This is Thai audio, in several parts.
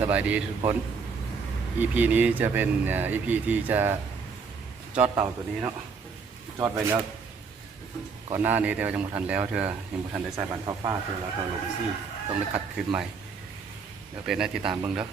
สบายดีทุกคน EP นี้จะเป็นEP ที่จะจอดเต่าตัวนี้เนาะจอดไว้แล้วก่อนหน้านี้แต่ว่ายังบ่ทันแล้วเธอยังบ่ทันได้ใส่บันฟ้าเธอแล้วเธอลงซี่ต้องได้ขัดคืนใหม่เดี๋ยวเป็นหน้าที่ตามเบิ่งเด้อ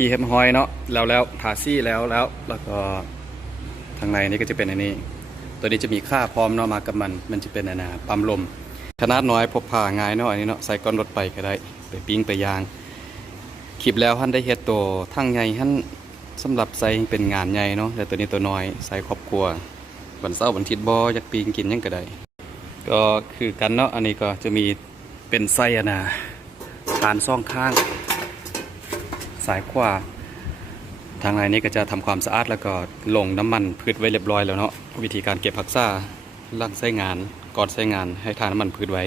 ที่เฮ็ดห้อยเนาะแล้วทาซี่แล้วก็ทางในนี่ก็จะเป็นอันนี้ตัวนี้จะมีค่าพร้อมเนาะมากับมันจะเป็นอันน่ะปั๊มลมขนาดน้อยพกพาง่ายเนาะอันนี้เนาะใส่ก้อนรถไปก็ได้ไปปิ้งไปย่างคลิปแล้วท่านได้เฮ็ดตัวทั้งใหญ่ท่านสำหรับใส่เป็นงานใหญ่เนาะแต่ตัวนี้ตัวน้อยใส่ครอบครัววันเสาร์วันอาทิตย์บ่อยากปิ้งกินยังก็ได้ก็คือกันเนาะอันนี้ก็จะมีเป็นไส้อันน่ะฐานซ่องข้างสายขวาทางในนี้ก็จะทำความสะอาดแล้วก็ลงน้ำมันพืชไว้เรียบร้อยแล้วเนาะวิธีการเก็บรักษาหลังใช้งานก่อนใช้งานให้ทาน้ำมันพืชไว้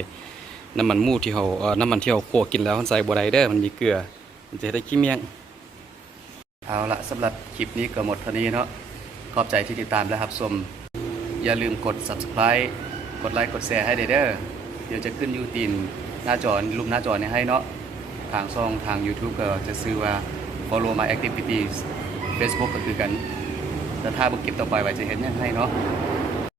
น้ำมันมูที่เขาน้ำมันที่เขาคั่วกินแล้วใส่บัวไดเด้อมันมีเกลือมันจะได้ขี้เมี่ยงเอาละสำหรับคลิปนี้ก็หมดเท่านี้เนาะขอบใจที่ติดตามและรับชมอย่าลืมกด subscribe กดไลค์กดแชร์ให้เด้อเดี๋ยวจะขึ้นยูตีนหน้าจอรูปหน้าจอนี้ให้เนาะทางช่องทาง YouTube ก็จะซื้อว่า follow my activities Facebook ก็คือกันแต่ถ้าบุกคลิปต่อไปไว้จะเห็นยังให้เนาะ